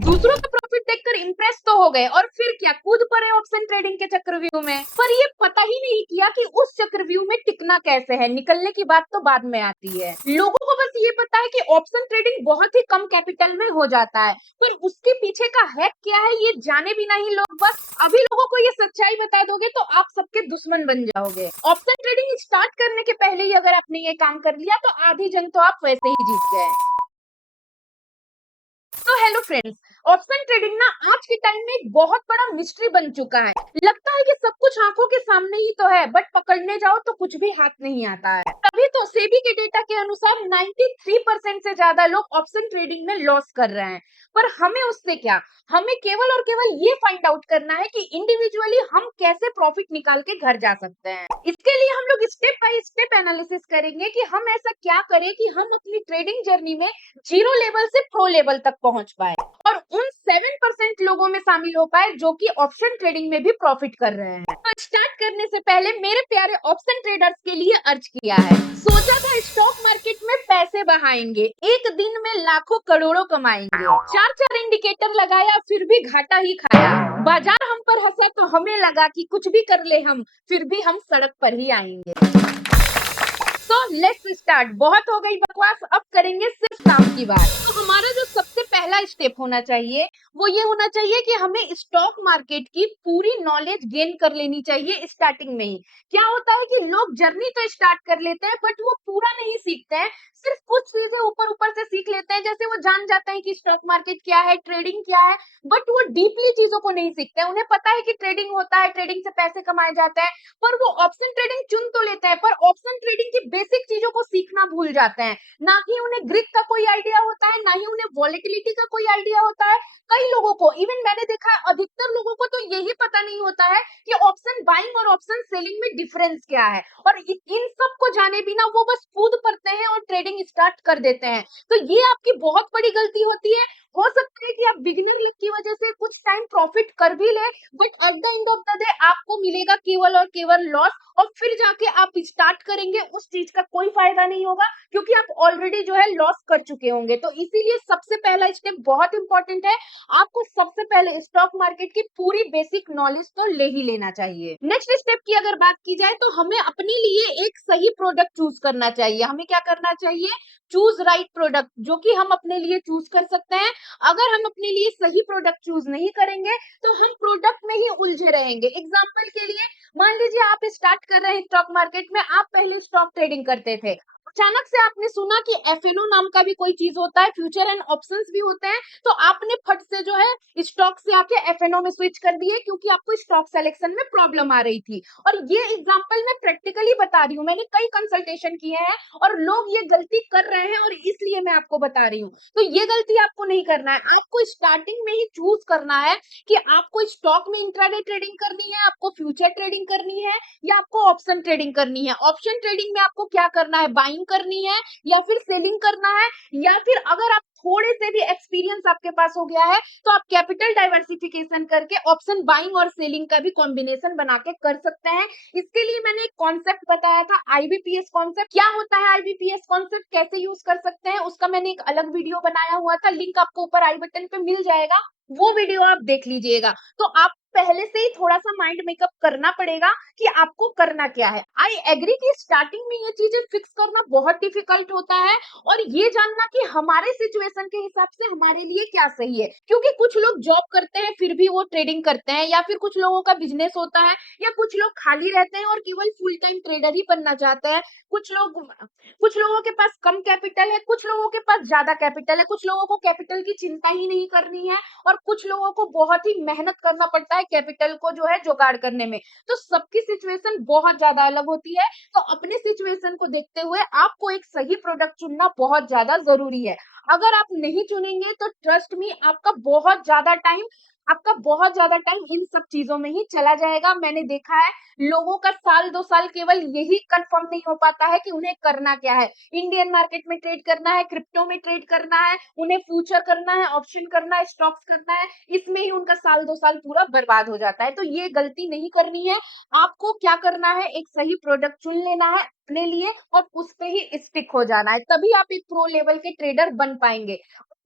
दूसरों का प्रॉफिट देखकर इम्प्रेस तो हो गए और फिर क्या कूद पड़े ऑप्शन ट्रेडिंग के चक्रव्यूह में। पर ये पता ही नहीं किया कि उस चक्रव्यूह में टिकना कैसे है, निकलने की बात तो बाद में आती है। लोगों को बस ये पता है कि ऑप्शन ट्रेडिंग बहुत ही कम कैपिटल में हो जाता है, पर उसके पीछे का हैक क्या है ये जाने बिना ही लोग बस अभी लोगों को ये सच्चाई बता दोगे तो आप सबके दुश्मन बन जाओगे। ऑप्शन ट्रेडिंग स्टार्ट करने के पहले ही अगर आपने ये काम कर लिया तो आधी जंग तो आप वैसे ही जीत गए। तो हेलो फ्रेंड्स, ऑप्शन ट्रेडिंग ना आज के टाइम में एक बहुत बड़ा मिस्ट्री बन चुका है। लगता है कि सब कुछ आंखों के सामने ही तो है, बट पकड़ने जाओ तो कुछ भी हाथ नहीं आता है। तभी तो सेबी के डेटा के अनुसार 93% से ज्यादा लोग ऑप्शन ट्रेडिंग में लॉस कर रहे हैं। पर हमें उससे क्या, हमें केवल और केवल ये फाइंड आउट करना है कि इंडिविजुअली हम कैसे प्रॉफिट निकाल के घर जा सकते हैं। इसके लिए हम लोग स्टेप बाय स्टेप एनालिसिस करेंगे कि हम ऐसा क्या करें कि हम अपनी ट्रेडिंग जर्नी में जीरो लेवल से प्रो लेवल तक पहुंच पाए और उन 7% लोगों में शामिल हो पाए जो कि ऑप्शन ट्रेडिंग में भी प्रॉफिट कर रहे हैं। तो स्टार्ट करने से पहले मेरे प्यारे ऑप्शन ट्रेडर्स के लिए अर्ज किया है। सोचा था स्टॉक मार्केट में पैसे बहाएंगे, एक दिन में लाखों करोड़ों कमाएंगे। चार चार इंडिकेटर लगाया फिर भी घाटा ही खाया। बाजार हम पर हंसा तो हमें लगा कि कुछ भी कर ले हम, फिर भी हम सड़क पर ही आएंगे। तो लेट्स स्टार्ट। बहुत हो गई बकवास, अब करेंगे सिर्फ काम की बात। तो हमारा जो सबसे पहला स्टेप होना चाहिए वो ये होना चाहिए कि हमें स्टॉक मार्केट की पूरी नॉलेज गेन कर लेनी चाहिए स्टार्टिंग में ही। क्या होता है कि लोग जर्नी तो स्टार्ट कर लेते हैं बट वो पूरा नहीं सीखते हैं, सिर्फ कुछ चीजें ऊपर ऊपर से सीख लेते हैं। जैसे वो जान जाते हैं कि स्टॉक मार्केट क्या है, ट्रेडिंग क्या है, बट वो डीपली चीजों को नहीं सीखते हैं। उन्हें पता है कि ट्रेडिंग होता है, ट्रेडिंग से पैसे कमाए जाते हैं, पर वो ऑप्शन ट्रेडिंग चुन तो लेते हैं पर ऑप्शन ट्रेडिंग की बेसिक चीजों को सीखना भूल जाते हैं। ना ही उन्हें ग्रिड का कोई आइडिया होता है, ना ही उन्हें वॉलेटिलिटी का कोई आइडिया होता है। कई लोगों को, इवन मैंने देखा है अधिकतर लोगों को तो यही पता नहीं होता है कि ऑप्शन बाइंग और ऑप्शन सेलिंग में डिफरेंस क्या है। और इन सब को जाने बिना वो बस कूद पड़ते हैं और ट्रेडिंग स्टार्ट कर देते हैं। तो ये आपकी बहुत बड़ी गलती होती है। हो सकता है कि आप बिगिनर लक की वजह से कुछ टाइम प्रॉफिट कर भी ले, but at the end of the day आपको मिलेगा केवल और केवल लॉस। और फिर जाके आप स्टार्ट करेंगे, उस चीज का कोई फायदा नहीं होगा क्योंकि आप ऑलरेडी जो है लॉस कर चुके होंगे। तो इसीलिए सबसे पहला स्टेप बहुत इंपॉर्टेंट है। आपको सबसे पहले स्टॉक मार्केट की पूरी बेसिक नॉलेज तो ले ही लेना चाहिए। नेक्स्ट स्टेप की अगर बात की जाए तो हमें अपने लिए एक सही प्रोडक्ट चूज करना चाहिए। हमें क्या करना चाहिए, चूज राइट प्रोडक्ट जो कि हम अपने लिए चूज कर सकते हैं। अगर हम अपने लिए सही प्रोडक्ट चूज नहीं करेंगे तो हम प्रोडक्ट में ही उलझे रहेंगे। एग्जाम्पल के लिए मान लीजिए आप स्टार्ट कर रहे हैं स्टॉक मार्केट में, आप पहले स्टॉक ट्रेडिंग करते थे, अचानक से आपने सुना कि एफएनओ नाम का भी कोई चीज होता है, फ्यूचर एंड ऑप्शंस भी होते हैं, तो आपने फट से जो है स्टॉक से आके एफएनओ में स्विच कर दिए क्योंकि आपको स्टॉक सिलेक्शन में प्रॉब्लम आ रही थी। और ये एग्जांपल मैं प्रैक्टिकली बता रही हूँ, मैंने कई कंसल्टेशन किए हैं और लोग ये गलती कर रहे हैं और इसलिए मैं आपको बता रही हूँ। तो ये गलती आपको नहीं करना है। आपको स्टार्टिंग में ही चूज करना है कि आपको स्टॉक में इंट्राडे ट्रेडिंग करनी है, आपको फ्यूचर ट्रेडिंग करनी है, या आपको ऑप्शन ट्रेडिंग करनी है। ऑप्शन ट्रेडिंग में आपको क्या करना है, बाइंग करनी है या फिर सेलिंग करना है, या फिर अगर आप थोड़े से भी एक्सपीरियंस आपके पास हो गया है तो आप कैपिटल डाइवर्सिफिकेशन करके ऑप्शन बाइंग और सेलिंग का भी कॉम्बिनेशन बना के कर सकते हैं। इसके लिए मैंने एक कॉन्सेप्ट बताया था, आईबीपीएस कॉन्सेप्ट। क्या होता है आईबीपीएस कॉन्सेप्ट, कैसे यूज कर सकते हैं, उसका मैंने एक अलग वीडियो बनाया हुआ था, लिंक आपको ऊपर आई बटन पे मिल जाएगा, वो वीडियो आप देख लीजिएगा। तो आप पहले से ही थोड़ा सा माइंड मेकअप करना पड़ेगा कि आपको करना क्या है। आई एग्री कि स्टार्टिंग में ये चीजें फिक्स करना बहुत डिफिकल्ट होता है और ये जानना कि हमारे सिचुएशन के हिसाब से हमारे लिए क्या सही है, क्योंकि कुछ लोग जॉब करते हैं फिर भी वो ट्रेडिंग करते हैं, या फिर कुछ लोगों का बिजनेस होता है, या कुछ लोग खाली रहते हैं और केवल फुल टाइम ट्रेडर ही बनना चाहते हैं। कुछ लोगों के पास कम कैपिटल है, कुछ लोगों के पास ज्यादा कैपिटल है, कुछ लोगों को कैपिटल की चिंता ही नहीं करनी है और कुछ लोगों को बहुत ही मेहनत करना पड़ता है कैपिटल को जो है जुगाड़ करने में। तो सबकी सिचुएशन बहुत ज्यादा अलग होती है। तो अपने सिचुएशन को देखते हुए आपको एक सही प्रोडक्ट चुनना बहुत ज्यादा जरूरी है। अगर आप नहीं चुनेंगे तो ट्रस्ट मी आपका बहुत ज्यादा टाइम इन सब चीजों में ही चला जाएगा। मैंने देखा है लोगों का साल 2 साल केवल यही कंफर्म नहीं हो पाता है कि उन्हें करना क्या है। इंडियन मार्केट में ट्रेड करना है, क्रिप्टो में ट्रेड करना है, उन्हें फ्यूचर करना है, ऑप्शन करना है, स्टॉक्स करना है, इसमें ही उनका साल 2 साल पूरा बर्बाद हो जाता है। तो ये गलती नहीं करनी है। आपको क्या करना है, एक सही प्रोडक्ट चुन लेना है अपने लिए और उस पे ही स्टिक हो जाना है, तभी आप एक प्रो लेवल के ट्रेडर बन पाएंगे।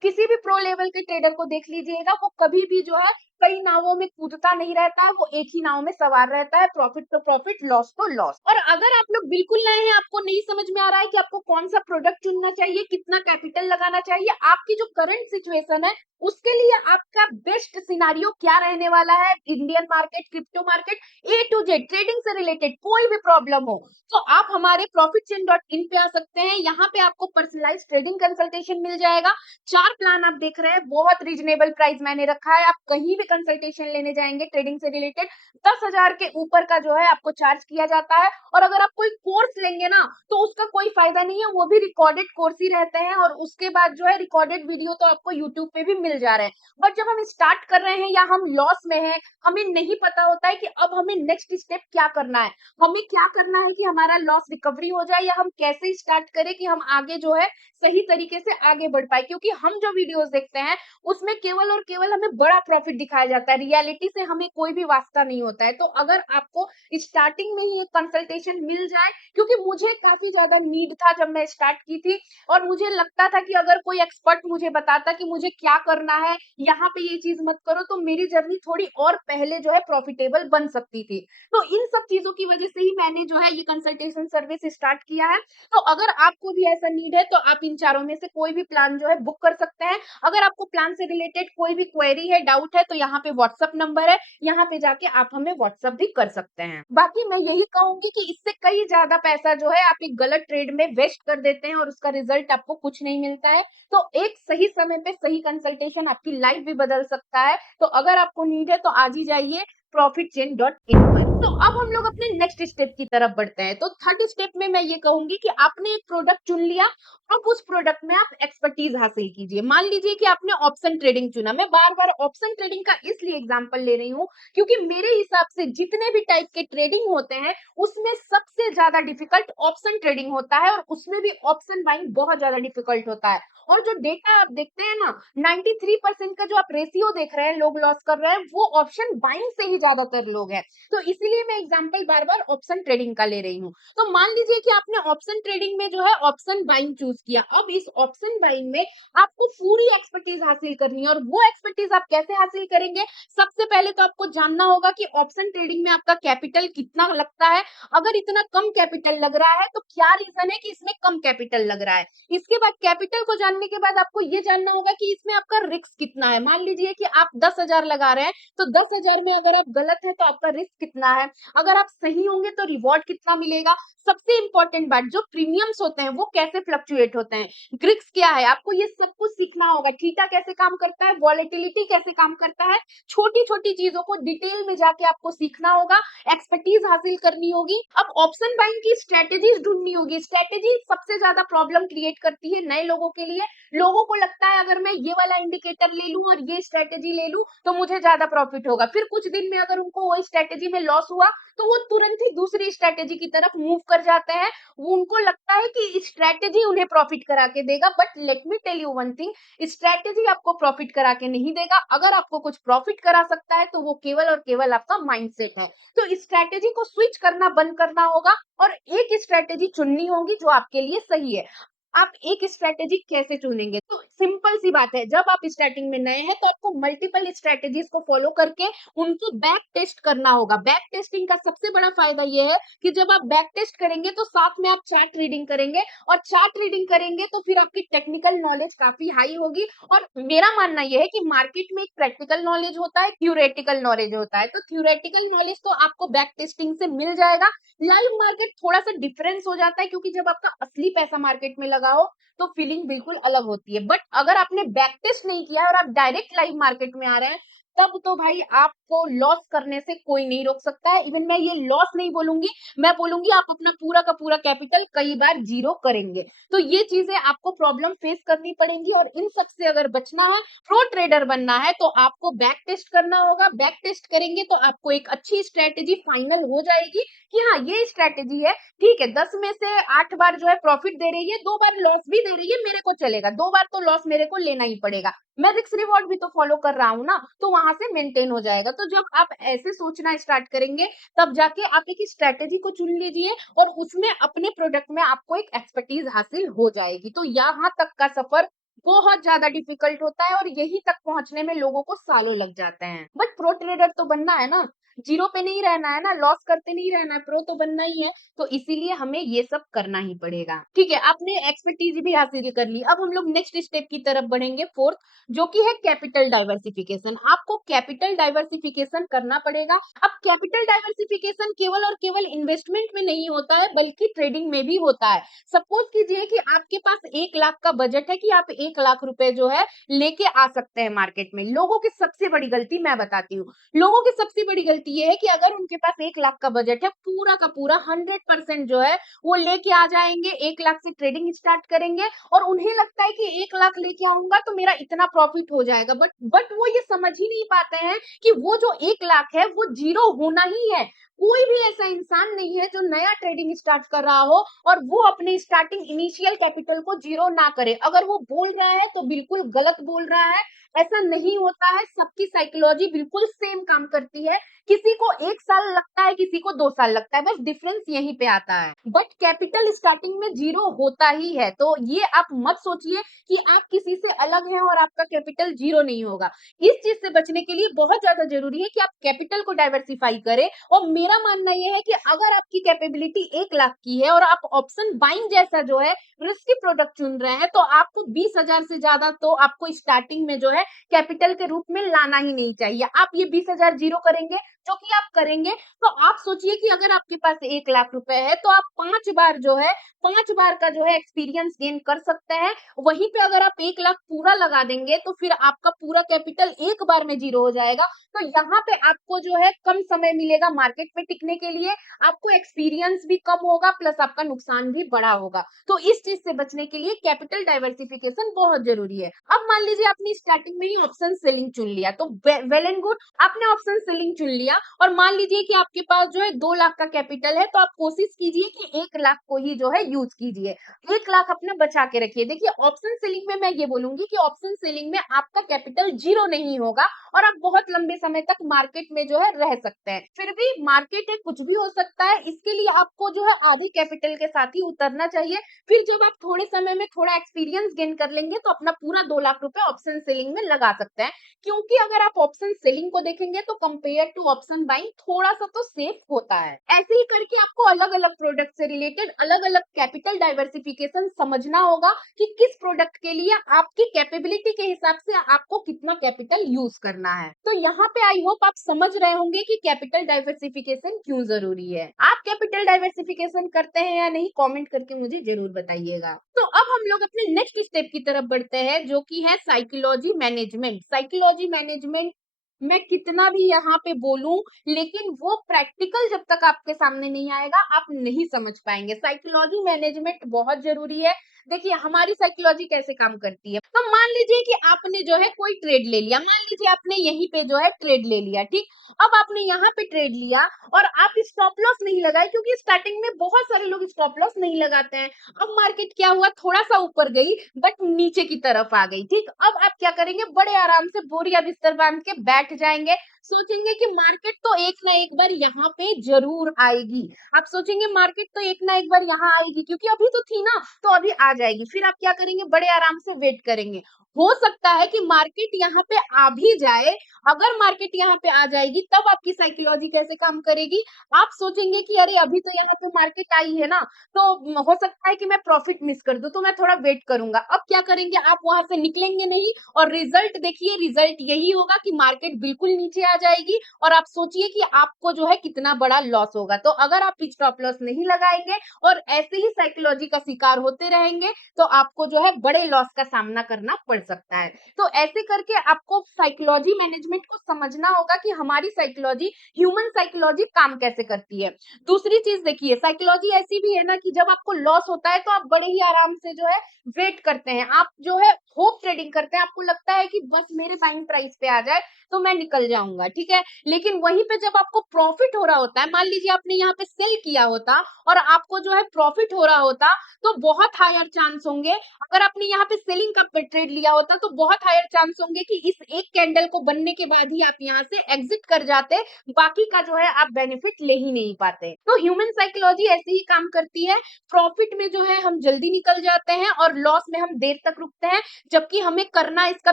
किसी भी प्रो लेवल के ट्रेडर को देख लीजिएगा, वो कभी भी जो है कई नावों में कूदता नहीं रहता है, वो एक ही नाव में सवार रहता है, प्रॉफिट तो प्रॉफिट, लॉस तो लॉस। और अगर आप लोग बिल्कुल नए हैं, आपको नहीं समझ में आ रहा है कि आपको कौन सा प्रोडक्ट चुनना चाहिए, कितना कैपिटल लगाना चाहिए, आपकी जो करंट सिचुएशन है उसके लिए आपका बेस्ट सिनारियो क्या रहने वाला है, Indian market, crypto market, A to Z trading से रिलेटेड कोई भी प्रॉब्लम हो, तो आप हमारे profitchain.in पे आ सकते हैं। यहाँ पे आपको पर्सनलाइज ट्रेडिंग कंसल्टेशन मिल जाएगा। 4 प्लान आप देख रहे हैं, बहुत रीजनेबल प्राइस मैंने रखा है। आप कहीं भी कंसल्टेशन लेने जाएंगे ट्रेडिंग से रिलेटेड 10,000 के ऊपर का जो है आपको चार्ज किया जाता है। और अगर आप कोई कोर्स लेंगे ना तो उसका कोई फायदा नहीं है, वो भी रिकॉर्डेड कोर्स ही रहते हैं, और उसके बाद जो है रिकॉर्डेड वीडियो तो आपको यूट्यूब पे भी मिल जा रहे हैं। बट जब हम स्टार्ट कर रहे हैं या हम लॉस में हैं, हमें नहीं पता होता है कि अब हमें नेक्स्ट स्टेप क्या करना है, हमें क्या करना है कि हमारा लॉस रिकवरी हो जाए, या हम कैसे स्टार्ट करें कि हम आगे जो है सही तरीके से आगे बढ़ पाए। क्योंकि हम जो वीडियोस देखते हैं उसमें केवल और केवल हमें बड़ा प्रॉफिट दिखाया जाता है, रियलिटी से हमें कोई भी वास्ता नहीं होता है। तो अगर आपको स्टार्टिंग में ही एक कंसल्टेशन मिल जाए, क्योंकि मुझे काफी ज्यादा नीड था जब मैं स्टार्ट की थी, और मुझे लगता था कि अगर कोई एक्सपर्ट मुझे बताता कि मुझे क्या करना है, यहाँ पे ये चीज मत करो, तो मेरी जर्नी थोड़ी और पहले जो है प्रॉफिटेबल बन सकती थी। तो इन सब चीजों की वजह से ही मैंने जो है ये कंसल्टेशन सर्विस स्टार्ट किया है। तो अगर आपको भी ऐसा नीड है तो आप इन चारों में से कोई भी प्लान जो है बुक कर सकते हैं। अगर आपको प्लान से रिलेटेड कोई भी क्वेरी है, डाउट है, तो यहाँ पे व्हाट्सअप नंबर है, यहाँ पे जाके आप हमें व्हाट्सअप भी कर सकते हैं। बाकी मैं यही कहूंगी कि इससे कई ज्यादा पैसा जो है आप एक गलत ट्रेड में वेस्ट कर देते हैं और उसका रिजल्ट आपको कुछ नहीं मिलता है। तो एक सही समय पे सही कंसल्टेशन आपकी लाइफ भी बदल सकता है। तो अगर आपको नीड है तो आज ही जाइए profitchain.in पर। तो अब हम लोग अपने नेक्स्ट स्टेप की तरफ बढ़ते हैं। तो थर्ड स्टेप में मैं ये कहूंगी कि आपने एक प्रोडक्ट चुन लिया, अब उस प्रोडक्ट में आप एक्सपर्टीज हासिल कीजिए। मान लीजिए कि आपने ऑप्शन ट्रेडिंग चुना। मैं बार बार ऑप्शन ट्रेडिंग का इसलिए एग्जांपल ले रही हूँ क्योंकि मेरे हिसाब से जितने भी टाइप के ट्रेडिंग होते हैं उसमें सबसे ज्यादा डिफिकल्ट ऑप्शन ट्रेडिंग होता है, और उसमें भी ऑप्शन बाइंग बहुत ज्यादा डिफिकल्ट होता है। और जो डेटा आप देखते हैं ना, 93% का जो आप रेशियो देख रहे हैं लोग लॉस कर रहे हैं, वो ऑप्शन बाइंग से ही ज्यादातर लोग हैं। तो इसीलिए मैं एग्जांपल बार बार ऑप्शन ट्रेडिंग का ले रही हूँ। तो मान लीजिए कि आपने ऑप्शन ट्रेडिंग में जो है ऑप्शन बाइंग चूज किया। अब इस ऑप्शन बाइंग में आपको पूरी एक्सपर्टीज हासिल करनी है, और वो एक्सपर्टीज आप कैसे हासिल करेंगे? सबसे पहले तो आपको जानना होगा कि ऑप्शन ट्रेडिंग में आपका कैपिटल कितना लगता है। अगर इतना कम कैपिटल लग रहा है तो क्या रीजन है कि इसमें कम कैपिटल लग रहा है। इसके बाद कैपिटल को जानने के बाद आपको ये जानना होगा कि इसमें आपका रिस्क कितना है। मान लीजिए कि आप 10,000 लगा रहे हैं, तो 10,000 में अगर आप गलत है तो आपका रिस्क कितना है, अगर आप सही होंगे तो रिवॉर्ड कितना मिलेगा। सबसे इंपॉर्टेंट बात, जो प्रीमियम्स होते हैं वो कैसे फ्लक्चुएट होते हैं, ग्रिक्स क्या है, आपको ये सब कुछ सीखना होगा। थीटा कैसे काम करता है, वॉलेटिलिटी कैसे काम करता है, छोटी छोटी चीजों को डिटेल में जाके आपको सीखना होगा, एक्सपर्टीज हासिल करनी होगी। अब ऑप्शन बाइंग की स्ट्रेटेजीज ढूंढनी होगी। स्ट्रेटेजी सबसे ज्यादा प्रॉब्लम क्रिएट करती है नए लोगों के लिए। लोगों को लगता है अगर मैं ये वाला इंडिकेटर ले लूं और ये स्ट्रेटेजी ले लूं तो मुझे ज्यादा प्रॉफिट होगा, फिर कुछ दिन में अगर उनको वही स्ट्रेटेजी में लॉस हुआ तो वो तुरंत ही दूसरी स्ट्रेटेजी की तरफ मूव कर जाते हैं। वो उनको लगता है कि स्ट्रेटेजी उन्हें प्रॉफिट करा के देगा, but let me tell you one thing, strategy आपको प्रॉफिट करा के नहीं देगा। अगर आपको कुछ प्रॉफिट करा सकता है तो वो केवल और केवल आपका माइंडसेट है। तो स्ट्रेटेजी को स्विच करना बंद करना होगा और एक स्ट्रेटेजी चुननी होगी जो आपके लिए सही है। आप एक स्ट्रेटेजी कैसे चुनेंगे? तो सिंपल सी बात है, जब आप स्टार्टिंग में नए हैं तो आपको मल्टीपल स्ट्रेटेजीज को फॉलो करके उनको बैक टेस्ट करना होगा। बैक टेस्टिंग का सबसे बड़ा फायदा ये है कि जब आप बैक टेस्ट करेंगे तो साथ में आप चार्ट रीडिंग करेंगे, और चार्ट रीडिंग करेंगे तो फिर आपकी टेक्निकल नॉलेज काफी हाई होगी। और मेरा मानना यह है कि मार्केट में एक प्रैक्टिकल नॉलेज होता है, थ्योरेटिकल नॉलेज होता है। तो थ्योरेटिकल नॉलेज तो आपको बैक टेस्टिंग से मिल जाएगा। लाइव मार्केट थोड़ा सा डिफरेंस हो जाता है, क्योंकि जब आपका असली पैसा मार्केट में लगा हो तो फीलिंग बिल्कुल अलग होती है। बट अगर आपने बैक टेस्ट नहीं किया है और आप डायरेक्ट लाइव मार्केट में आ रहे हैं, तब तो भाई आपको लॉस करने से कोई नहीं रोक सकता है। इवन मैं ये लॉस नहीं बोलूंगी, मैं बोलूंगी आप अपना पूरा का पूरा कैपिटल कई बार जीरो करेंगे। तो ये चीजें आपको प्रॉब्लम फेस करनी पड़ेंगी, और इन सब से अगर बचना है, प्रो ट्रेडर बनना है, तो आपको बैक टेस्ट करना होगा। बैक टेस्ट करेंगे तो आपको एक अच्छी स्ट्रेटेजी फाइनल हो जाएगी कि हाँ ये स्ट्रेटेजी है, ठीक है, 10 में से 8 बार जो है प्रॉफिट दे रही है, 2 बार लॉस भी दे रही है, मेरे को चलेगा, 2 बार तो लॉस मेरे को लेना ही पड़ेगा, मैं रिस्क रिवॉर्ड भी तो फॉलो कर रहा हूँ ना, तो वहां से मेंटेन हो जाएगा। तो जब आप ऐसे सोचना स्टार्ट करेंगे तब जाके आप एक स्ट्रेटेजी को चुन लीजिए, और उसमें अपने प्रोडक्ट में आपको एक एक्सपर्टीज हासिल हो जाएगी। तो यहाँ तक का सफर बहुत ज्यादा डिफिकल्ट होता है और यही तक पहुंचने में लोगों को सालों लग जाते हैं। बट प्रो ट्रेडर तो बनना है ना, जीरो पे नहीं रहना है ना, लॉस करते नहीं रहना है, प्रो तो बनना ही है। तो इसीलिए हमें ये सब करना ही पड़ेगा। ठीक है, आपने एक्सपर्टीज भी हासिल कर ली। अब हम लोग नेक्स्ट स्टेप की तरफ बढ़ेंगे, फोर्थ, जो कि है कैपिटल डाइवर्सिफिकेशन। आपको कैपिटल डाइवर्सिफिकेशन करना पड़ेगा। अब कैपिटल डाइवर्सिफिकेशन केवल और केवल इन्वेस्टमेंट में नहीं होता है, बल्कि ट्रेडिंग में भी होता है। सपोज कीजिए कि आपके पास 1 लाख का बजट है कि आप 1 लाख रुपए जो है लेके आ सकते हैं मार्केट में। लोगों की सबसे बड़ी गलती मैं बताती हूँ, लोगों की सबसे बड़ी गलती ये है कि अगर उनके पास 1 लाख का बजट है, पूरा का पूरा 100% जो है वो लेके आ जाएंगे, 1 लाख से ट्रेडिंग स्टार्ट करेंगे और उन्हें लगता है कि 1 लाख लेके आऊंगा तो मेरा इतना प्रॉफिट हो जाएगा। बट वो ये समझ ही नहीं पाते हैं कि वो जो 1 लाख है वो जीरो होना ही है। कोई भी ऐसा इंसान नहीं है जो नया ट्रेडिंग स्टार्ट कर रहा हो और वो अपने स्टार्टिंग इनिशियल कैपिटल को जीरो ना करे। अगर वो बोल रहा है तो बिल्कुल गलत बोल रहा है, ऐसा नहीं होता है। सबकी साइकोलॉजी बिल्कुल सेम काम करती है। किसी को 1 साल लगता है, किसी को 2 साल लगता है, बस डिफरेंस यहीं पे आता है। बट कैपिटल स्टार्टिंग में जीरो होता ही है, तो ये आप मत सोचिए कि आप किसी से अलग हैं और आपका कैपिटल जीरो नहीं होगा। इस चीज से बचने के लिए बहुत ज्यादा जरूरी है कि आप कैपिटल को डाइवर्सिफाई करें। और मेरा मानना यह है कि अगर आपकी कैपेबिलिटी 1 लाख की है और आप ऑप्शन बाइंग जैसा जो है रिस्की प्रोडक्ट चुन रहे हैं, तो आपको 20,000 से ज्यादा तो आपको स्टार्टिंग में जो है कैपिटल के रूप में लाना ही नहीं चाहिए। आप ये 20,000 जीरो करेंगे, जो कि आप करेंगे, तो आप सोचिए कि अगर आपके पास 1 लाख रुपए है तो आप 5 बार जो है 5 बार का जो है एक्सपीरियंस गेन कर सकते हैं। वहीं पे अगर आप 1 लाख पूरा लगा देंगे तो फिर आपका पूरा कैपिटल एक बार में जीरो हो जाएगा। तो यहाँ पे आपको जो है कम समय मिलेगा मार्केट में टिकने के लिए, आपको एक्सपीरियंस भी कम होगा, प्लस आपका नुकसान भी बड़ा होगा। तो इस चीज से बचने के लिए कैपिटल डाइवर्सिफिकेशन बहुत जरूरी है। अब मान लीजिए आपने स्टार्टिंग में ही ऑप्शन सेलिंग चुन लिया, तो वेल एंड गुड, आपने ऑप्शन सेलिंग चुन लिया और मान लीजिए कि आपके पास जो है 2 लाख का कैपिटल है, तो आप कोशिश कीजिए कि 1 लाख को ही जो है यूज कीजिए। 1 लाख अपने बचा के रखिए। देखिए, ऑप्शन सेलिंग में मैं ये बोलूंगी कि ऑप्शन सेलिंग में आपका कैपिटल जीरो नहीं होगा और आप बहुत लंबे समय तक मार्केट में जो है रह सकते हैं। फिर भी मार्केट है, कुछ भी हो सकता है, इसके लिए आपको जो है आधे कैपिटल के साथ ही उतरना चाहिए। फिर जब आप थोड़े समय में थोड़ा एक्सपीरियंस गेन कर लेंगे तो अपना पूरा 2 लाख रुपए ऑप्शन सेलिंग में लगा सकते हैं। क्योंकि अगर आप ऑप्शन सेलिंग को देखेंगे तो कंपेयर टू ऑप्शन बाइंग थोड़ा सा तो सेफ होता है। ऐसे ही करके आपको अलग अलग प्रोडक्ट से रिलेटेड अलग अलग कैपिटल डाइवर्सिफिकेशन समझना होगा कि किस प्रोडक्ट के लिए आपकी कैपेबिलिटी के हिसाब से आपको कितना कैपिटल यूज करना है। तो यहाँ पे आई होप आप समझ रहे होंगे कि कैपिटल डाइवर्सिफिकेशन क्यों जरूरी है। आप कैपिटल डाइवर्सिफिकेशन करते हैं या नहीं, कमेंट करके मुझे जरूर बताइएगा। तो अब हम लोग अपने नेक्स्ट स्टेप की तरफ बढ़ते हैं, जो कि है साइकोलॉजी मैनेजमेंट। साइकोलॉजी मैनेजमेंट मैं कितना भी यहाँ पे बोलूं, लेकिन वो प्रैक्टिकल जब तक आपके सामने नहीं आएगा आप नहीं समझ पाएंगे। साइकोलॉजी मैनेजमेंट बहुत जरूरी है। देखिए, हमारी साइकोलॉजी कैसे काम करती है। तो मान लीजिए कि आपने जो है कोई ट्रेड ले लिया, मान लीजिए आपने यहीं पे जो है ट्रेड ले लिया, ठीक। अब आपने यहाँ पे ट्रेड लिया और आप स्टॉप लॉस नहीं लगाए, क्योंकि स्टार्टिंग में बहुत सारे लोग स्टॉप लॉस नहीं लगाते हैं। अब मार्केट क्या हुआ, थोड़ा सा ऊपर गई बट नीचे की तरफ आ गई, ठीक। अब आप क्या करेंगे, बड़े आराम से बोरिया बिस्तर बांध के बैठ जाएंगे, सोचेंगे कि मार्केट तो एक ना एक बार यहाँ पे जरूर आएगी। आप सोचेंगे मार्केट तो एक ना एक बार यहाँ आएगी, क्योंकि अभी तो थी ना, तो अभी आ जाएगी। फिर आप क्या करेंगे, बड़े आराम से वेट करेंगे। हो सकता है कि मार्केट यहाँ पे आ भी जाए। अगर मार्केट यहाँ पे आ जाएगी तब आपकी साइकोलॉजी कैसे काम करेगी, आप सोचेंगे कि अरे अभी तो यहाँ पे मार्केट आई है ना, तो हो सकता है कि मैं प्रॉफिट मिस कर दूं, तो मैं थोड़ा वेट करूंगा। अब क्या करेंगे, आप वहां से निकलेंगे नहीं और रिजल्ट देखिए, रिजल्ट यही होगा कि मार्केट बिल्कुल नीचे आ जाएगी और आप सोचिए कि आपको जो है कितना बड़ा लॉस होगा। तो अगर आप स्टॉप लॉस नहीं लगाएंगे और ऐसे ही साइकोलॉजी का शिकार होते रहेंगे तो आपको जो है बड़े लॉस का सामना करना पड़ सकता है। तो ऐसे करके आपको साइकोलॉजी मैनेजमेंट को समझना होगा कि हमारी साइकोलॉजी, ह्यूमन साइकोलॉजी काम कैसे करती है। दूसरी चीज देखिए, साइकोलॉजी ऐसी भी है ना कि जब आपको लॉस होता है तो आप बड़े ही आराम से जो है वेट करते हैं। आप जो है होप ट्रेडिंग करते हैं, आपको लगता है कि बस मेरे बाइंग प्राइस पे आ जाए, तो मैं निकल जाऊंगा, ठीक है। लेकिन वहीं पे जब आपको प्रॉफिट हो रहा होता है, मान लीजिए आपने यहाँ पे सेल किया होता और आपको जो है प्रॉफिट हो रहा होता, तो बहुत हायर चांस होंगे, अगर आपने यहाँ पे सेलिंग का ट्रेड लिया होता तो बहुत हायर चांस होंगे कि इस एक कैंडल को बनने के बाद ही आप यहाँ से एग्जिट कर जाते, बाकी का जो है आप बेनिफिट ले ही नहीं पाते। तो ह्यूमन साइकोलॉजी ऐसे ही काम करती है, प्रॉफिट में जो है हम जल्दी निकल जाते हैं और लॉस में हम देर तक रुकते हैं, जबकि हमें करना इसका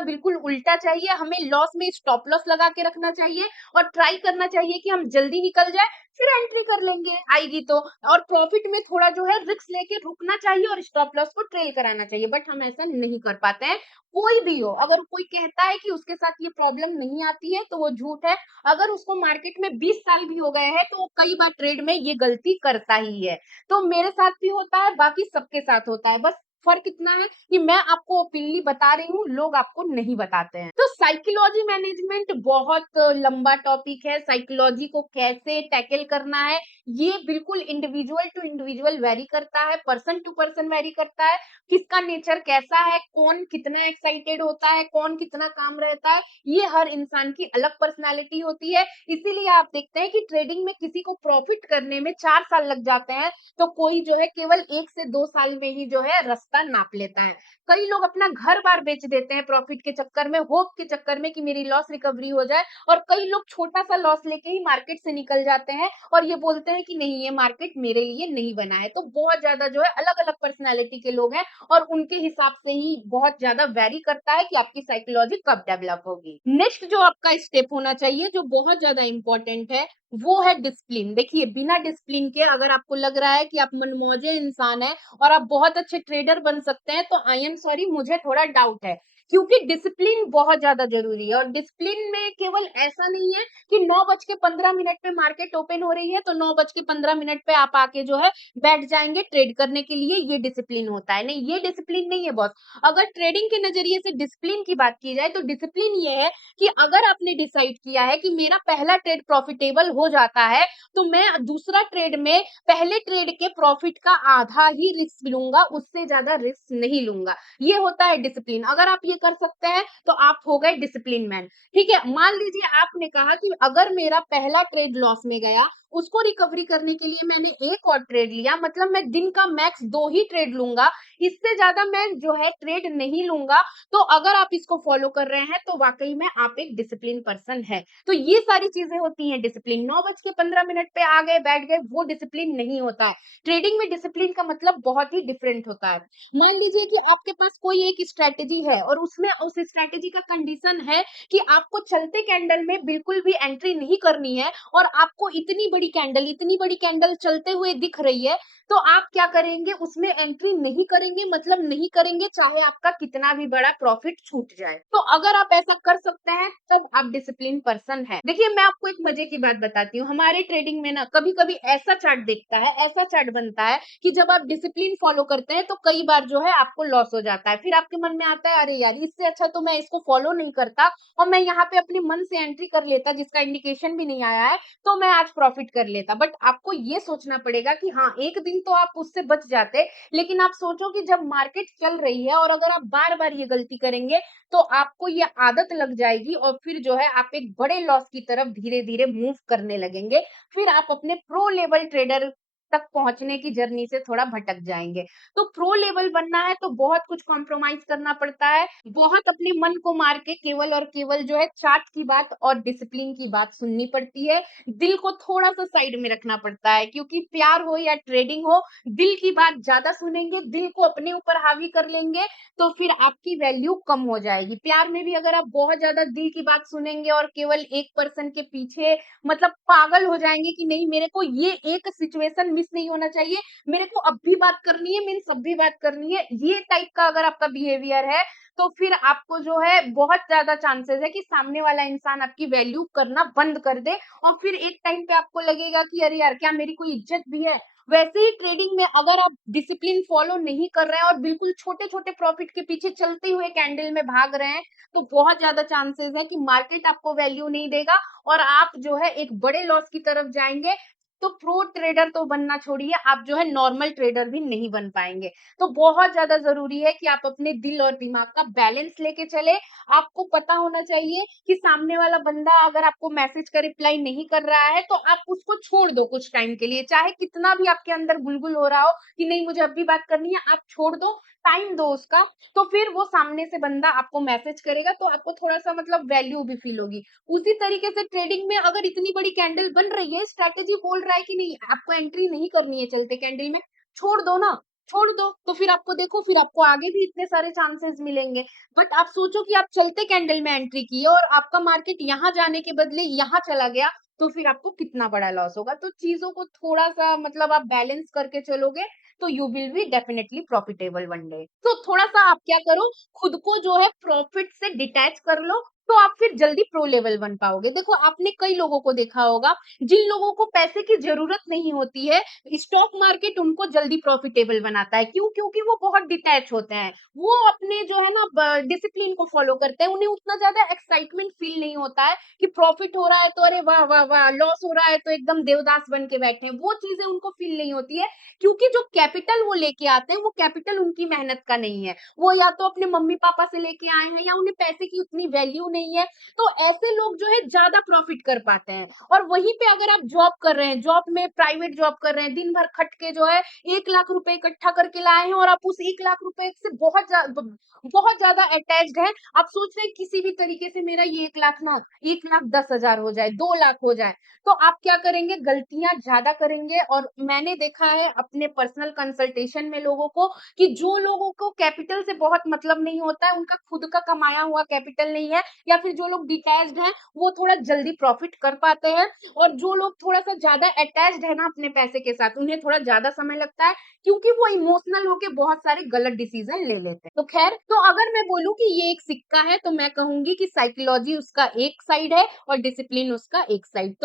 बिल्कुल उल्टा चाहिए। हमें लॉस में स्टॉप लॉस लगा के रखना चाहिए और ट्राई करना चाहिए कि हम जल्दी निकल जाए, फिर एंट्री कर लेंगे आएगी तो। और प्रॉफिट में थोड़ा जो है रिस्क लेके रुकना चाहिए और स्टॉप लॉस को ट्रेल कराना चाहिए, बट हम ऐसा नहीं कर पाते हैं। कोई भी हो, अगर कोई कहता है कि उसके साथ ये प्रॉब्लम नहीं आती है तो वो झूठ है। अगर उसको मार्केट में 20 साल भी हो गए हैं तो वो कई बार ट्रेड में ये गलती करता ही है। तो मेरे साथ भी होता है, बाकी सबके साथ होता है, बस फर्क इतना है कि मैं आपको ओपनली बता रही हूँ, लोग आपको नहीं बताते हैं। तो साइकोलॉजी मैनेजमेंट बहुत लंबा टॉपिक है। साइकोलॉजी को कैसे टैकल करना है ये बिल्कुल इंडिविजुअल टू इंडिविजुअल वेरी करता है, पर्सन टू पर्सन वेरी करता है। किसका नेचर कैसा है, कौन कितना एक्साइटेड होता है, कौन कितना काम रहता है, ये हर इंसान की अलग पर्सनालिटी होती है। इसीलिए आप देखते हैं कि ट्रेडिंग में किसी को प्रॉफिट करने में 4 साल लग जाते हैं, तो कोई जो है केवल 1 से 2 साल में ही जो है रास्ता नाप लेता है। कई लोग अपना घर-बार बेच देते हैं प्रॉफिट के चक्कर में, होप के चक्कर में कि मेरी लॉस रिकवरी हो जाए, और कई लोग छोटा-सा लॉस लेके ही मार्केट से निकल जाते हैं और ये बोलते हैं कि नहीं, ये मार्केट मेरे लिए नहीं बना है। तो बहुत ज़्यादा जो है अलग-अलग पर्सनैलिटी के लोग हैं और उनके हिसाब से ही बहुत ज़्यादा वेरी करता है कि आपकी साइकोलॉजी कब डेवलप होगी। नेक्स्ट जो आपका स्टेप होना चाहिए, जो बहुत ज़्यादा इम्पोर्टेंट है, वो है डिसिप्लिन। देखिए, बिना डिसिप्लिन के अगर आपको लग रहा है कि आप मनमौजे इंसान हैं और आप बहुत अच्छे ट्रेडर बन सकते हैं, तो आई एम सॉरी, मुझे थोड़ा डाउट है। क्योंकि डिसिप्लिन बहुत ज़्यादा ज़रूरी है और डिसिप्लिन में केवल ऐसा नहीं है कि 9:15 पे मार्केट ओपन हो रही है, तो 9:15 पे आप आके जो है बैठ जाएँगे ट्रेड करने के लिए, ये डिसिप्लिन होता है। नहीं, ये डिसिप्लिन नहीं है बॉस। अगर ट्रेडिंग के नज़रिए से डिसिप्लिन की बात की जाए, तो डिसिप्लिन ये है कि अगर आपने डिसाइड किया है कि मेरा पहला ट्रेड प्रॉफिटेबल हो जाता है, तो मैं दूसरा ट्रेड में पहले ट्रेड के प्रॉफिट का आधा ही रिस्क लूँगा, उससे ज़्यादा रिस्क नहीं लूँगा। ये होता है डिसिप्लिन। अगर आप ये कर सकते हैं, तो आप हो गए डिसिप्लिन मैन, ठीक है। मान लीजिए आपने कहा कि अगर मेरा पहला ट्रेड लॉस में गया, उसको रिकवरी करने के लिए मैंने एक और ट्रेड लिया, मतलब मैं दिन का मैक्स 2 ही ट्रेड लूँगा, इससे ज़्यादा मैं जो है ट्रेड नहीं लूँगा। तो अगर आप इसको फॉलो कर रहे हैं, तो वाक़ई में आप एक डिसिप्लिन पर्सन हैं। तो ये सारी चीज़ें होती हैं डिसिप्लिन। 9:15 पे आ गए, बैठ गए, वो डिसिप्लिन नहीं होता है। ट्रेडिंग में डिसिप्लिन का मतलब बहुत ही डिफरेंट होता है। मान लीजिए कि आपके पास कोई एक स्ट्रैटेजी है और उसमें उस स्ट्रैटेजी का कंडीशन है कि आपको चलते कैंडल में बिल्कुल भी एंट्री नहीं करनी है और आपको इतनी बड़ी कैंडल चलते हुए दिख रही है, तो आप क्या करेंगे, उसमें एंट्री नहीं करेंगे, मतलब नहीं करेंगे, चाहे आपका कितना भी बड़ा प्रॉफिट छूट जाए। तो अगर आप ऐसा कर सकते हैं, तब आप डिसिप्लिन पर्सन हैं। देखिए, मैं आपको एक मजे की बात बताती हूँ। हमारे ट्रेडिंग में ना कभी-कभी ऐसा चार्ट दिखता है, ऐसा चार्ट बनता है कि जब आप डिसिप्लिन फॉलो करते हैं, तो कई बार जो है आपको लॉस हो जाता है। फिर आपके मन में आता है, अरे यार, इससे अच्छा तो मैं इसको फॉलो नहीं करता और मैं यहाँ पे अपने मन से एंट्री कर लेता, जिसका इंडिकेशन भी नहीं आया है, तो मैं आज प्रॉफिट कर लेता। बट आपको ये सोचना पड़ेगा कि हाँ, एक दिन तो आप उससे बच जाते, लेकिन आप सोचो कि जब मार्केट चल रही है और अगर आप बार-बार ये गलती करेंगे, तो आपको ये आदत लग जाएगी और फिर जो है आप एक बड़े लॉस की तरफ धीरे-धीरे मूव करने लगेंगे। फिर आप अपने प्रो लेवल ट्रेडर तक पहुँचने की जर्नी से थोड़ा भटक जाएँगे। तो प्रो लेवल बनना है तो बहुत कुछ कॉम्प्रोमाइज़ करना पड़ता है। बहुत अपने मन को मार के केवल और केवल जो है चार्ट की बात और डिसिप्लिन की बात सुननी पड़ती है। दिल को थोड़ा-सा साइड में रखना पड़ता है, क्योंकि प्यार हो या ट्रेडिंग हो, दिल की बात ज़्यादा सुनेंगे, दिल को अपने ऊपर हावी कर लेंगे, तो फिर आपकी वैल्यू कम हो जाएगी। प्यार में भी अगर आप बहुत ज़्यादा दिल की बात सुनेंगे और केवल एक पर्सन के पीछे मतलब पागल हो जाएँगे कि नहीं, मेरे को ये एक सिचुएशन मिस नहीं होना चाहिए, मेरे को अब भी बात करनी है, मीन्स अब भी बात करनी है, ये टाइप का अगर आपका बिहेवियर है, तो फिर आपको जो है बहुत ज़्यादा चांसेस है कि सामने वाला इंसान आपकी वैल्यू करना बंद कर दे और फिर एक टाइम पे आपको लगेगा कि अरे यार, क्या मेरी कोई इज्जत भी है? वैसे ही ट्रेडिंग में अगर आप डिसिप्लिन फॉलो नहीं कर रहे हैं और बिल्कुल छोटे-छोटे प्रॉफिट के पीछे चलते हुए कैंडल में भाग रहे हैं, तो बहुत ज़्यादा चांसेस है कि मार्केट आपको वैल्यू नहीं देगा और आप जो है एक बड़े लॉस की तरफ जाएँगे। तो प्रो ट्रेडर तो बनना छोड़िए, आप जो है नॉर्मल ट्रेडर भी नहीं बन पाएँगे। तो बहुत ज़्यादा ज़रूरी है कि आप अपने दिल और दिमाग का बैलेंस लेके चलें। आपको पता होना चाहिए कि सामने वाला बंदा अगर आपको मैसेज का रिप्लाई नहीं कर रहा है, तो आप उसको छोड़ दो कुछ टाइम के लिए। चाहे कितना भी आपके अंदर गुलगुल हो रहा हो कि नहीं मुझे अभी बात करनी है, आप छोड़ दो, टाइम दो उसका। तो फिर वो सामने से बंदा आपको मैसेज करेगा, तो आपको थोड़ा-सा मतलब वैल्यू भी फील होगी। उसी तरीके से ट्रेडिंग में अगर इतनी बड़ी कैंडल बन रही है, स्ट्रैटेजी बोल रहा है कि नहीं आपको एंट्री नहीं करनी है चलते कैंडल में, छोड़ दो ना, छोड़ दो। तो फिर आपको देखो फिर आपको आगे भी इतने सारे चांसेस मिलेंगे। बट आप सोचो कि आप चलते कैंडल में एंट्री किए और आपका मार्केट यहाँ जाने के बदले यहाँ चला गया, तो फिर आपको कितना बड़ा लॉस होगा। तो चीज़ों को थोड़ा-सा मतलब आप बैलेंस करके चलोगे, तो you will be definitely profitable one day. तो थोड़ा-सा आप क्या करो, खुद को जो है प्रॉफिट से डिटैच कर लो, तो आप फिर जल्दी प्रो लेवल बन पाओगे। देखो आपने कई लोगों को देखा होगा, जिन लोगों को पैसे की ज़रूरत नहीं होती है, स्टॉक मार्केट उनको जल्दी प्रॉफिटेबल बनाता है। क्यों? क्योंकि वो बहुत डिटैच होते हैं। वो अपने जो है ना ब डिसिप्लिन को फॉलो करते हैं। उन्हें उतना ज़्यादा एक्साइटमेंट फील नहीं होता है कि प्रॉफिट हो रहा है तो अरे वाह, वाह, वाह! लॉस हो रहा है तो एकदम देवदास बन के बैठे हैं। वो चीज़ें उनको फील नहीं होती है, क्योंकि जो कैपिटल वो लेके आते हैं, वो कैपिटल उनकी मेहनत का नहीं है। वो या तो अपने मम्मी-पापा से लेके आए हैं या उन्हें पैसे की उतनी वैल्यू नहीं है। तो ऐसे लोग जो है ज़्यादा प्रॉफिट कर पाते हैं। और वहीं पे अगर आप जॉब कर रहे हैं, जॉब में प्राइवेट जॉब कर रहे हैं, दिन भर खट के जो है 1 लाख रुपए इकट्ठा करके लाए हैं और आप उस 1 लाख रुपए से बहुत ज़्यादा अटैच्ड हैं। आप सोच रहे हैं किसी भी तरीके से मेरा ये 1 लाख ना 1,10,000 हो जाए, 2 लाख हो जाए। तो आप क्या करेंगे, गलतियाँ ज़्यादा करेंगे। और मैंने देखा है अपने पर्सनल कंसल्टेशन में लोगों को कि जो लोगों को कैपिटल से बहुत मतलब नहीं होता है, उनका खुद का कमाया हुआ कैपिटल नहीं है, या फिर जो लोग डिटैच्ड हैं, वो थोड़ा जल्दी प्रॉफिट कर पाते हैं। और जो लोग थोड़ा-सा ज़्यादा अटैच्ड है ना अपने पैसे के साथ, उन्हें थोड़ा ज़्यादा समय लगता है, क्योंकि वो इमोशनल होके बहुत सारे गलत डिसीज़न ले लेते हैं। तो ख़ैर, तो अगर मैं बोलूँ कि ये एक सिक्का है, तो मैं कहूँगी कि साइकोलॉजी उसका एक साइड है और डिसिप्लिन उसका एक साइड।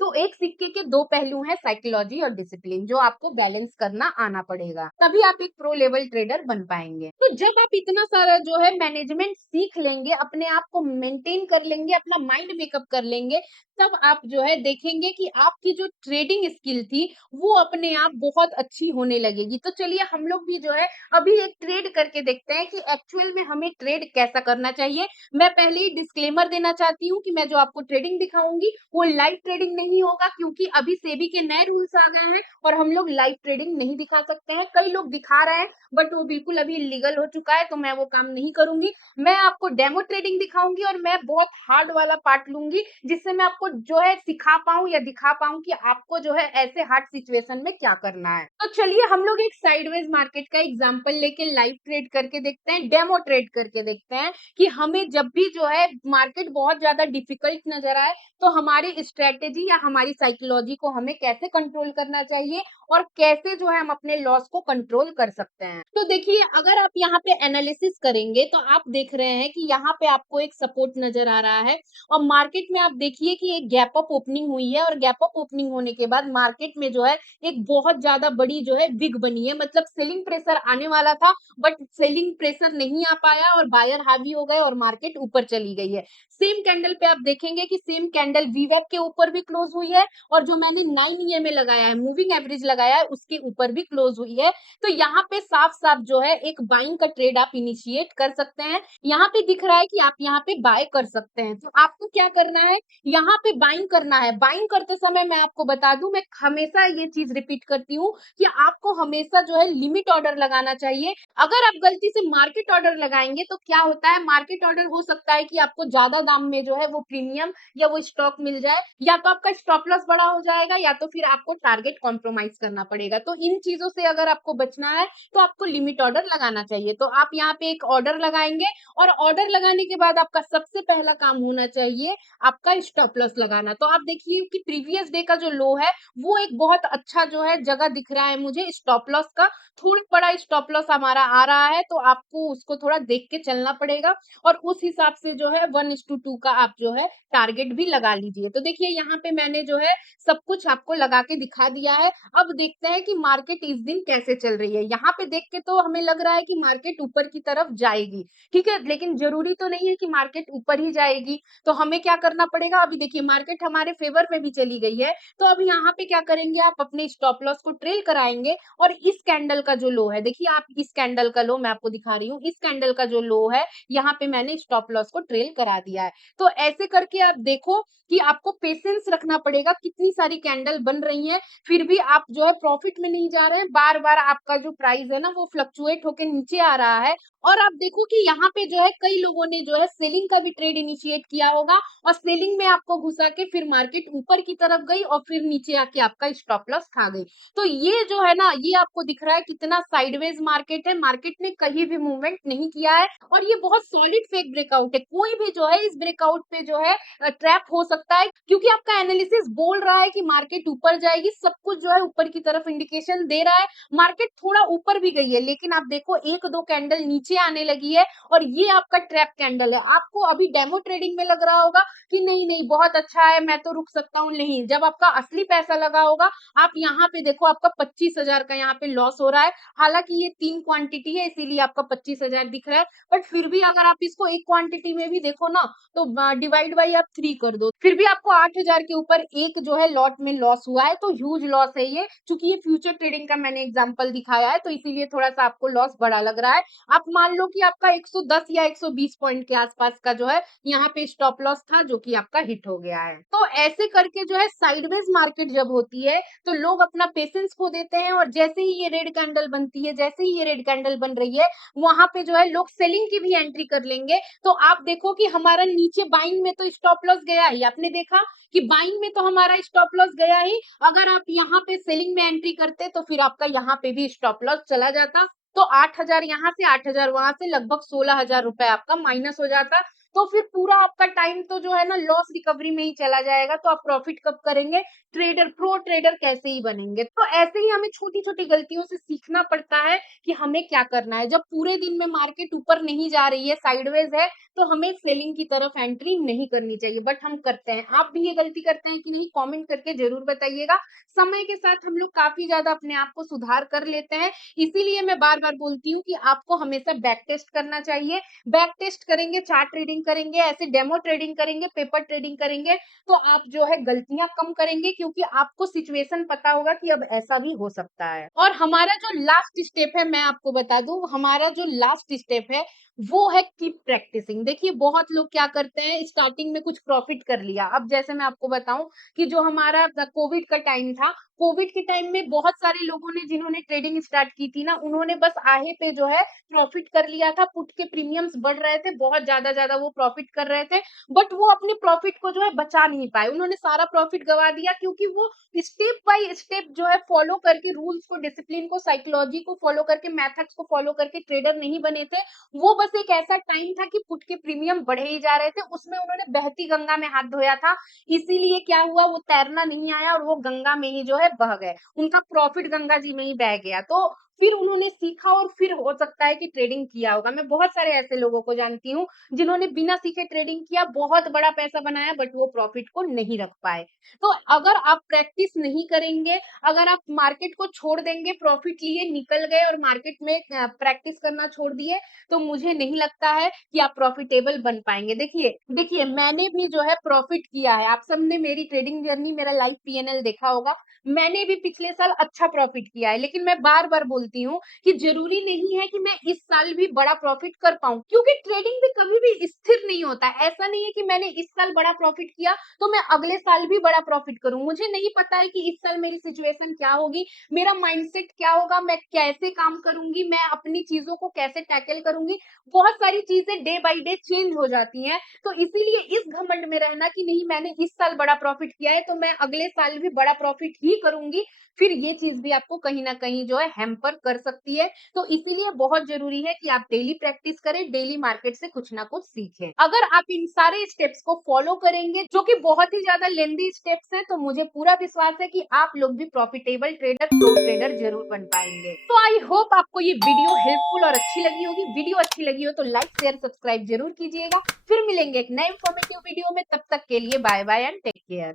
तो एक सिक्के के 2 पहलू हैं, साइकोलॉजी और डिसिप्लिन, जो आपको बैलेंस करना आना पड़ेगा। तभी आप एक प्रो लेवल ट्रेडर बन पाएँगे। तो जब आप इतना सारा जो है मैनेजमेंट सीख लेंगे, अपने आप को मेंटेन कर लेंगे, अपना माइंड मेकअप कर लेंगे, तब आप जो है देखेंगे कि आपकी जो ट्रेडिंग स्किल थी, वो अपने आप बहुत अच्छी होने लगेगी। तो चलिए हम लोग भी जो है अभी एक ट्रेड करके देखते हैं कि एक्चुअल में हमें ट्रेड कैसा करना चाहिए। मैं पहले ही डिस्क्लेमर देना चाहती हूँ कि मैं जो आपको ट्रेडिंग दिखाऊँगी, वो लाइव ट्रेडिंग नहीं होगा, क्योंकि अभी सेबी के नए रूल्स आ गए हैं और हम लोग लाइव ट्रेडिंग नहीं दिखा सकते हैं। कई लोग दिखा रहे हैं, बट वो बिल्कुल अभी इल्लीगल हो चुका है, तो मैं वो काम नहीं करूँगी। मैं आपको डेमो ट्रेडिंग दिखाऊँगी और मैं बहुत हार्ड वाला पार्ट लूँगी, जिससे मैं आपको जो है सिखा पाऊँ या दिखा पाऊँ कि आपको जो है ऐसे हार्ड सिचुएशन में क्या करना है। तो चलिए हम लोग एक साइडवेज मार्केट का एग्जांपल लेके लाइव ट्रेड करके देखते हैं, डेमो ट्रेड करके देखते हैं कि हमें जब भी जो है मार्केट बहुत ज़्यादा डिफिकल्ट नज़र आए, तो हमारी स्ट्रैटेजी या हमारी साइकोलॉजी को हमें कैसे कंट्रोल करना चाहिए और कैसे जो है हम अपने लॉस को कंट्रोल कर सकते हैं। तो देखिए अगर आप यहाँ पे एनालिसिस करेंगे, तो आप देख रहे हैं कि यहाँ पे आपको एक सपोर्ट नज़र आ रहा है और मार्केट में आप देखिए कि एक गैप अप ओपनिंग हुई है और गैप अप ओपनिंग होने के बाद मार्केट में जो है एक बहुत ज़्यादा बड़ी जो है विग बनी है। मतलब सेलिंग प्रेशर आने वाला था, बट सेलिंग प्रेशर नहीं आ पाया और बायर हावी हो गए और मार्केट ऊपर चली गई है। सेम कैंडल पे आप देखेंगे कि सेम कैंडल वीवैप के ऊपर भी क्लोज हुई है और जो मैंने 9 ईएमए लगाया है, मूविंग एवरेज लगाया है, उसके ऊपर भी क्लोज हुई है। तो यहाँ पे साफ-साफ जो है एक बाइंग का ट्रेड आप इनिशिएट कर सकते हैं। यहाँ पे दिख रहा है कि आप यहाँ पे बाय कर सकते हैं। तो आपको क्या करना है, यहाँ पे बाइंग करना है। बाइंग करते समय मैं आपको बता दूं, मैं हमेशा ये चीज रिपीट करती हूँ कि आपको हमेशा जो है लिमिट ऑर्डर लगाना चाहिए। अगर आप गलती से मार्केट ऑर्डर लगाएंगे तो क्या होता है, मार्केट ऑर्डर हो सकता है कि आपको ज्यादा दाम में जो है वो प्रीमियम या वो स्टॉक मिल जाए, या तो आपका स्टॉप लॉस बड़ा हो जाएगा या तो फिर आपको टारगेट कॉम्प्रोमाइज करना पड़ेगा। तो इन चीजों से अगर आपको बचना है तो आपको लिमिट ऑर्डर लगाना चाहिए। तो आप यहाँ पे एक ऑर्डर लगाएंगे और ऑर्डर लगाने के बाद आपका सबसे पहला काम होना चाहिए आपका स्टॉप लॉस लगाना। तो आप देखिए कि प्रीवियस डे का जो लो है, वो एक बहुत अच्छा जो है जगह दिख रहा है मुझे स्टॉप लॉस का। थोड़ा बड़ा स्टॉप लॉस हमारा आ रहा है, तो आपको उसको थोड़ा देख के चलना पड़ेगा और उस हिसाब से जो है 1 1:2 का आप जो है टारगेट भी लगा लीजिए। तो देखिए यहाँ पे मैंने जो है सब कुछ आपको लगा के दिखा दिया है। अब देखते हैं कि मार्केट इस दिन कैसे चल रही है। यहाँ पे देख के तो हमें लग रहा है कि मार्केट ऊपर की तरफ जाएगी, ठीक है? लेकिन ज़रूरी तो नहीं है कि मार्केट ऊपर ही जाएगी। तो हमें क्या करना पड़ेगा, अभी देखिए मार्केट हमारे फ़ेवर में भी चली गई है, तो अब यहाँ पे क्या करेंगे, आप अपने स्टॉप लॉस को ट्रेल कराएँगे और इस कैंडल का जो लो है, देखिए आप इस कैंडल का लो मैं आपको दिखा रही हूँ, इस कैंडल का जो लो है, यहाँ पे मैंने स्टॉप लॉस को ट्रेल करा दिया है। तो ऐसे करके आप देखो कि आपको पेशेंस रखना पड़ेगा, कितनी सारी कैंडल बन रही हैं, फिर भी आप जो है प्रॉफिट में नहीं जा रहे हैं, बार-बार आपका जो प्राइस है ना वो फ्लक्चुएट होके नीचे आ रहा है। और आप देखो कि यहाँ पे जो है कई लोगों ने जो है सेलिंग का भी ट्रेड इनिशिएट किया होगा और सेलिंग में आपको घुसा के फिर मार्केट ऊपर की तरफ गई और फिर नीचे आके आपका स्टॉप लॉस खा गई। तो ये जो है ना, ये आपको दिख रहा है कितना साइडवेज मार्केट है, मार्केट ने कहीं भी मूवमेंट नहीं किया है और ये बहुत सॉलिड फेक ब्रेकआउट है। कोई भी जो है इस ब्रेकआउट पे जो है ट्रैप हो सकता है, क्योंकि आपका एनालिसिस बोल रहा है कि मार्केट ऊपर जाएगी, सब कुछ जो है ऊपर की तरफ इंडिकेशन दे रहा है। मार्केट थोड़ा ऊपर भी गई है, लेकिन आप देखो 1-2 कैंडल नीचे आने लगी है और ये आपका ट्रैप कैंडल है। आपको अभी डेमो ट्रेडिंग में लग रहा होगा कि नहीं नहीं बहुत अच्छा है, मैं तो रुक सकता हूँ। नहीं, जब आपका असली पैसा लगा होगा, आप यहाँ पे देखो आपका 25,000 का यहाँ पे लॉस हो रहा है। हालांकि ये 3 क्वांटिटी है, इसीलिए आपका 25,000 दिख रहा है, बट फिर भी अगर आप इसको एक क्वांटिटी में भी देखो ना, तो डिवाइड बाई आप 3 कर दो, फिर भी आपको 8,000 के ऊपर एक जो है लॉट में लॉस हुआ है। तो ह्यूज लॉस है ये, क्योंकि ये फ्यूचर ट्रेडिंग का मैंने एग्जांपल दिखाया है, तो इसीलिए थोड़ा सा आपको लॉस बड़ा लग रहा है। आप मान लो कि आपका 110 या 120 पॉइंट के आसपास का जो है यहाँ पे स्टॉप लॉस था, जो कि आपका हिट हो गया है। तो ऐसे करके जो है साइडवेज मार्केट जब होती है तो लोग अपना पेशेंस खो देते हैं और जैसे ही ये रेड कैंडल बनती है, जैसे ही ये रेड कैंडल बन रही है, वहां पे जो है लोग सेलिंग की भी एंट्री कर लेंगे। तो आप देखो कि हमारा नीचे बाइंग में तो स्टॉप लॉस गया ही, आपने देखा कि बाइंग में तो हमारा स्टॉप लॉस गया ही। अगर आप यहाँ पे सेलिंग में एंट्री करते तो फिर आपका यहाँ पे भी स्टॉप लॉस चला जाता। तो 8,000 यहाँ से 8,000 वहां से लगभग 16,000 रुपए आपका माइनस हो जाता। तो फिर पूरा आपका टाइम तो जो है ना लॉस रिकवरी में ही चला जाएगा। तो आप प्रॉफिट कब करेंगे, ट्रेडर प्रो ट्रेडर कैसे ही बनेंगे। तो ऐसे ही हमें छोटी छोटी गलतियों से सीखना पड़ता है कि हमें क्या करना है। जब पूरे दिन में मार्केट ऊपर नहीं जा रही है, साइडवेज है, तो हमें सेलिंग की तरफ एंट्री नहीं करनी चाहिए, बट हम करते हैं। आप भी ये गलती करते हैं कि नहीं, कमेंट करके जरूर बताइएगा। समय के साथ हम लोग काफी ज्यादा अपने आप को सुधार कर लेते हैं, इसीलिए मैं बार बार बोलती हूँ कि आपको हमेशा बैक टेस्ट करना चाहिए। बैक टेस्ट करेंगे, चार्ट ट्रेडिंग करेंगे, ऐसे डेमो ट्रेडिंग करेंगे, पेपर ट्रेडिंग करेंगे, तो आप जो है गलतियां कम करेंगे, क्योंकि आपको सिचुएशन पता होगा कि अब ऐसा भी हो सकता है। और हमारा जो लास्ट स्टेप है, मैं आपको बता दूं, हमारा जो लास्ट स्टेप है वो है कीप प्रैक्टिसिंग। देखिए बहुत लोग क्या करते हैं, स्टार्टिंग में कुछ प्रॉफिट कर लिया। अब जैसे मैं आपको बताऊं कि जो हमारा कोविड का टाइम था, कोविड के टाइम में बहुत सारे लोगों ने, जिन्होंने ट्रेडिंग स्टार्ट की थी ना, उन्होंने बस आहे पे जो है प्रॉफिट कर लिया था। पुट के प्रीमियम्स बढ़ रहे थे, बहुत ज्यादा वो प्रॉफिट कर रहे थे, बट वो अपने प्रॉफिट को जो है बचा नहीं पाए। उन्होंने सारा प्रॉफिट गवा दिया, क्योंकि वो स्टेप बाय स्टेप जो है फॉलो करके, रूल्स को, डिसिप्लिन को, साइकोलॉजी को फॉलो करके, मेथड्स को फॉलो करके ट्रेडर नहीं बने थे। वो बस एक ऐसा टाइम था कि पुट के प्रीमियम बढ़े ही जा रहे थे, उसमें उन्होंने बहती गंगा में हाथ धोया था। इसीलिए क्या हुआ, वो तैरना नहीं आया और वो गंगा में ही जो है बह गए, उनका प्रॉफिट गंगा जी में ही बह गया। तो फिर उन्होंने सीखा और फिर हो सकता है कि ट्रेडिंग किया होगा। मैं बहुत सारे ऐसे लोगों को जानती हूँ जिन्होंने बिना सीखे ट्रेडिंग किया, बहुत बड़ा पैसा बनाया, बट वो प्रॉफिट को नहीं रख पाए। तो अगर आप प्रैक्टिस नहीं करेंगे, अगर आप मार्केट को छोड़ देंगे, प्रॉफिट लिए निकल गए और मार्केट में प्रैक्टिस करना छोड़ दिए, तो मुझे नहीं लगता है कि आप प्रॉफिटेबल बन पाएंगे। देखिए देखिए मैंने भी जो है प्रॉफिट किया है, आप सबने मेरी ट्रेडिंग जर्नी, मेरा लाइव पीएनएल देखा होगा। मैंने भी पिछले साल अच्छा प्रॉफिट किया है, लेकिन मैं बार बार बोलती हूँ कि जरूरी नहीं है कि मैं इस साल भी बड़ा प्रॉफिट कर पाऊं, क्योंकि ट्रेडिंग भी कभी भी स्थिर नहीं होता है। ऐसा नहीं है कि मैंने इस साल बड़ा प्रॉफिट किया तो मैं अगले साल भी बड़ा प्रॉफिट करूं। मुझे नहीं पता है कि इस साल मेरी सिचुएशन क्या होगी, मेरा माइंडसेट क्या होगा, मैं कैसे काम करूंगी, मैं अपनी चीजों को कैसे टैकल करूंगी। बहुत सारी चीजें डे बाय डे चेंज हो जाती हैं। तो इसीलिए इस घमंड में रहना कि नहीं मैंने इस साल बड़ा प्रॉफिट किया है तो मैं अगले साल भी बड़ा प्रॉफिट ही करूंगी, फिर ये चीज भी आपको कहीं ना कहीं जो है हैम्पर कर सकती है। तो इसीलिए बहुत जरूरी है कि आप डेली प्रैक्टिस करें, डेली मार्केट से कुछ ना कुछ सीखें। अगर आप इन सारे स्टेप्स को फॉलो करेंगे, जो कि बहुत ही ज्यादा लेंदी स्टेप्स है, तो मुझे पूरा विश्वास है कि आप लोग भी प्रॉफिटेबल ट्रेडर, प्रो ट्रेडर जरूर बन पाएंगे। तो आई होप आपको ये वीडियो हेल्पफुल और अच्छी लगी होगी। वीडियो अच्छी लगी हो तो लाइक शेयर सब्सक्राइब जरूर कीजिएगा। फिर मिलेंगे एक नए इंफॉर्मेटिव वीडियो में, तब तक के लिए bye bye and take care.